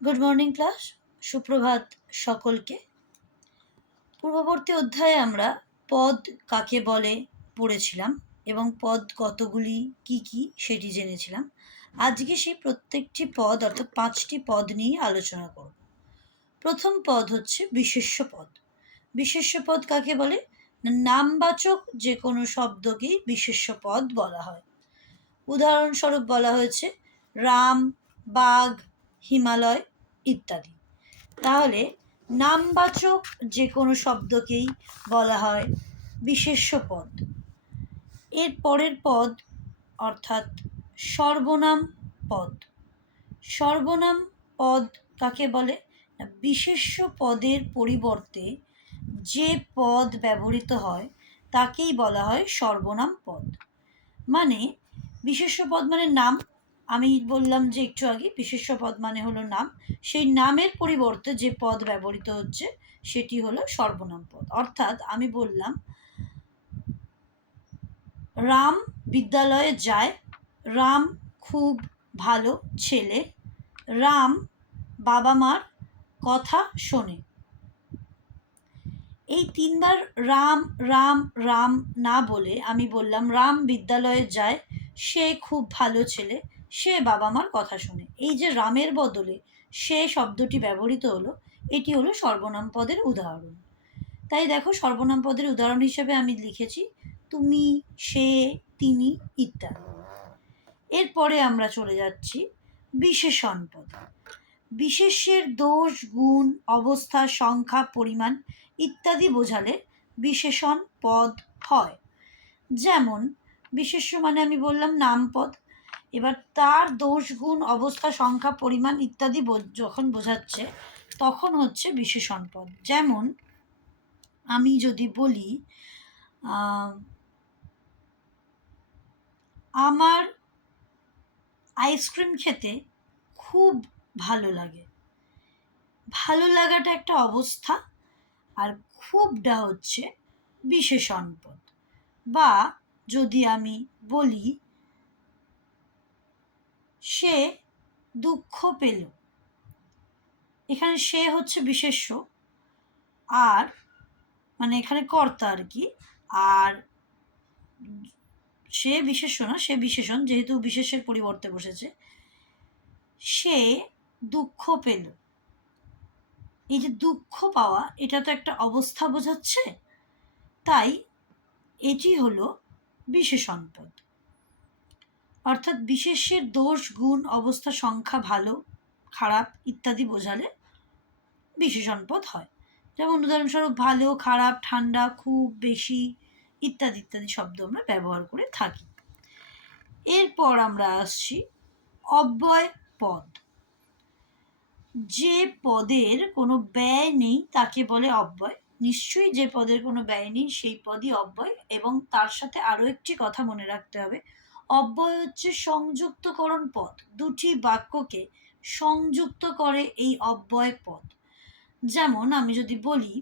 Good morning class, সুপ্রভাত সকলকে। পূর্ববর্তী অধ্যায়ে আমরা পদ কাকে বলে পড়েছিলাম এবং পদ কতগুলি কি কি সেটি জেনেছিলাম। আজকে সেই প্রত্যেকটি পদ অর্থাৎ 5টি পদ নিয়ে আলোচনা করব। প্রথম পদ হচ্ছে বিশেষ্য পদ। বিশেষ্য পদ কাকে বলে? নামবাচক যে কোনো শব্দকেই বিশেষ্য পদ বলা হয়। উদাহরণস্বরূপ বলা হয়েছে রাম, বাঘ, হিমালয় ইত্যাদি। তাহলে নামবাচক যে কোনো শব্দকেই বলা হয় বিশেষ্য পদ। এর পরের পদ অর্থাৎ সর্বনাম পদ। সর্বনাম পদ কাকে বলে? বিশেষ্য পদের পরিবর্তে যে পদ ব্যবহৃত হয় তাকেই বলা হয় সর্বনাম পদ। মানে বিশেষ্য পদ মানে নাম, আমি বললাম যে একটু আগে বিশেষ্য পদ মানে হলো নাম, সেই নামের পরিবর্তে যে পদ ব্যবহৃত হচ্ছে সেটি হলো সর্বনাম পদ। অর্থাৎ আমি বললাম রাম বিদ্যালয়ে যায়, রাম খুব ভালো ছেলে, রাম বাবা মার কথা শোনে। এই তিনবার রাম রাম রাম না বলে আমি বললাম রাম বিদ্যালয়ে যায়, সে খুব ভালো ছেলে, সে বাবা মার কথা শোনে। এই যে রামের বদলে সে শব্দটি ব্যবহৃত হলো, এটি হলো সর্বনাম পদের উদাহরণ। তাই দেখো, সর্বনাম পদের উদাহরণ হিসেবে আমি লিখেছি তুমি, সে, তিনি ইত্যাদি। এরপরে আমরা চলে যাচ্ছি বিশেষণ পদ। বিশেষ্যের দোষ, গুণ, অবস্থা, সংখ্যা, পরিমাণ ইত্যাদি বোঝালে বিশেষণ পদ হয়। যেমন বিশেষ্য মানে আমি বললাম নামপদ, এবার তার দোষ, গুণ, অবস্থা, সংখ্যা, পরিমাণ ইত্যাদি যখন বোঝাচ্ছে তখন হচ্ছে বিশেষণ পদ। যেমন আমি যদি বলি আমার আইসক্রিম খেতে খুব ভালো লাগে। ভালো লাগাটা একটা অবস্থা, আর খুবটা হচ্ছে বিশেষণ পদ। বা যদি আমি বলি সে দুঃখ পেল, এখানে সে হচ্ছে বিশেষ্য, আর মানে এখানে কর্তা আর কি, আর সে বিশেষ্য না, সে বিশেষণ, যেহেতু বিশেষের পরিবর্তে বসেছে। সে দুঃখ পেল, এই যে দুঃখ পাওয়া, এটা তো একটা অবস্থা বোঝাচ্ছে, তাই এটি হলো বিশেষণ পদ। অর্থাৎ বিশেষ্যের দোষ, গুণ, অবস্থা, সংখ্যা, ভালো খারাপ ইত্যাদি বোঝালে বিশেষণ পদ হয়। যেমন উদাহরণস্বরূপ ভালো, খারাপ, ঠান্ডা, খুব, বেশি ইত্যাদি ইত্যাদি শব্দ আমরা ব্যবহার করে থাকি। এরপর আমরা আসছি অব্যয় পদ। যে পদের কোনো ব্যয় নেই তাকে বলে অব্যয়। নিশ্চয়ই যে পদের কোনো ব্যয় নেই সেই পদই অব্যয়। এবং তার সাথে আরও একটি কথা মনে রাখতে হবে, অব্যয় হচ্ছে সংযুক্তকরণ পদ। দুটি বাক্যকে সংযুক্ত করে এই অব্যয় পদ। যেমন আমি যদি বলি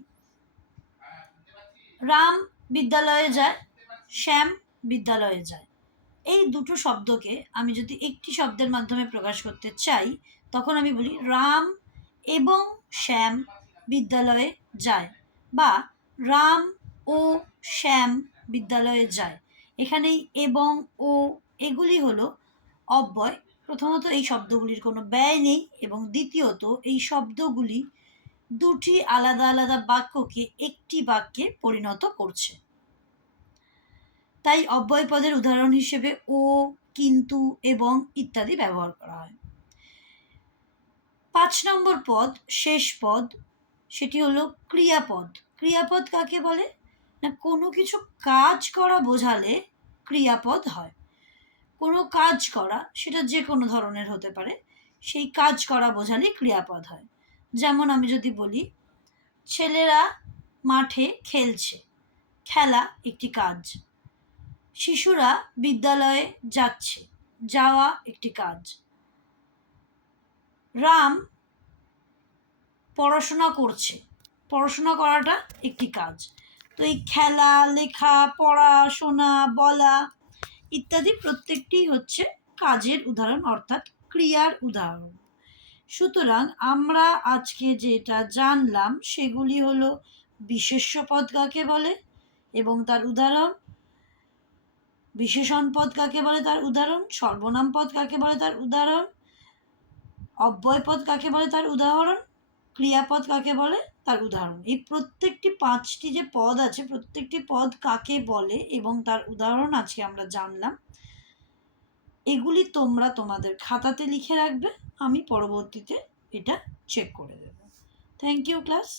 রাম বিদ্যালয়ে যায়, শ্যাম বিদ্যালয়ে যায়, এই দুটো শব্দকে আমি যদি একটি শব্দের মাধ্যমে প্রকাশ করতে চাই তখন আমি বলি রাম এবং শ্যাম বিদ্যালয়ে যায়, বা রাম ও শ্যাম বিদ্যালয়ে যায়। এখানে এবং ও এগুলি হলো অব্যয়। প্রথমত এই শব্দগুলির কোনো ব্যয় নেই, এবং দ্বিতীয়ত এই শব্দগুলি দুটি আলাদা আলাদা বাক্যকে একটি বাক্যে পরিণত করছে। তাই অব্যয় পদের উদাহরণ হিসেবে ও, কিন্তু, এবং ইত্যাদি ব্যবহার করা হয়। 5 নম্বর পদ, শেষ পদ, সেটি হলো ক্রিয়াপদ। ক্রিয়াপদ কাকে বলে? না, কোনো কিছু কাজ করা বোঝালে ক্রিয়াপদ হয়। কোনো কাজ করা, সেটা যে কোনো ধরনের হতে পারে, সেই কাজ করা বোঝালে ক্রিয়াপদ হয়। যেমন আমি যদি বলি ছেলেরা মাঠে খেলছে, খেলা একটি কাজ। শিশুরা বিদ্যালয়ে যাচ্ছে, যাওয়া একটি কাজ। রাম পড়াশোনা করছে, পড়াশোনা করাটা একটি কাজ। তো এই খেলা, লেখা, পড়া, শোনা, বলা ইত্যাদি প্রত্যেকটি হচ্ছে কাজের উদাহরণ, অর্থাৎ ক্রিয়ার উদাহরণ। সুতরাং আমরা আজকে যেটা জানলাম সেগুলি হলো বিশেষ্য পদ কাকে বলে এবং তার উদাহরণ, বিশেষণ পদ কাকে বলে তার উদাহরণ, সর্বনাম পদ কাকে বলে তার উদাহরণ, অব্যয় পদ কাকে বলে তার উদাহরণ, ক্রিয়াপদ কাকে বলে তার উদাহরণ। এই প্রত্যেকটি 5টি যে পদ আছে, প্রত্যেকটি পদ কাকে বলে এবং তার উদাহরণ আজকে আমরা জানলাম। এগুলি তোমরা তোমাদের খাতাতে লিখে রাখবে, আমি পরবর্তীতে এটা চেক করে দেব। Thank you class.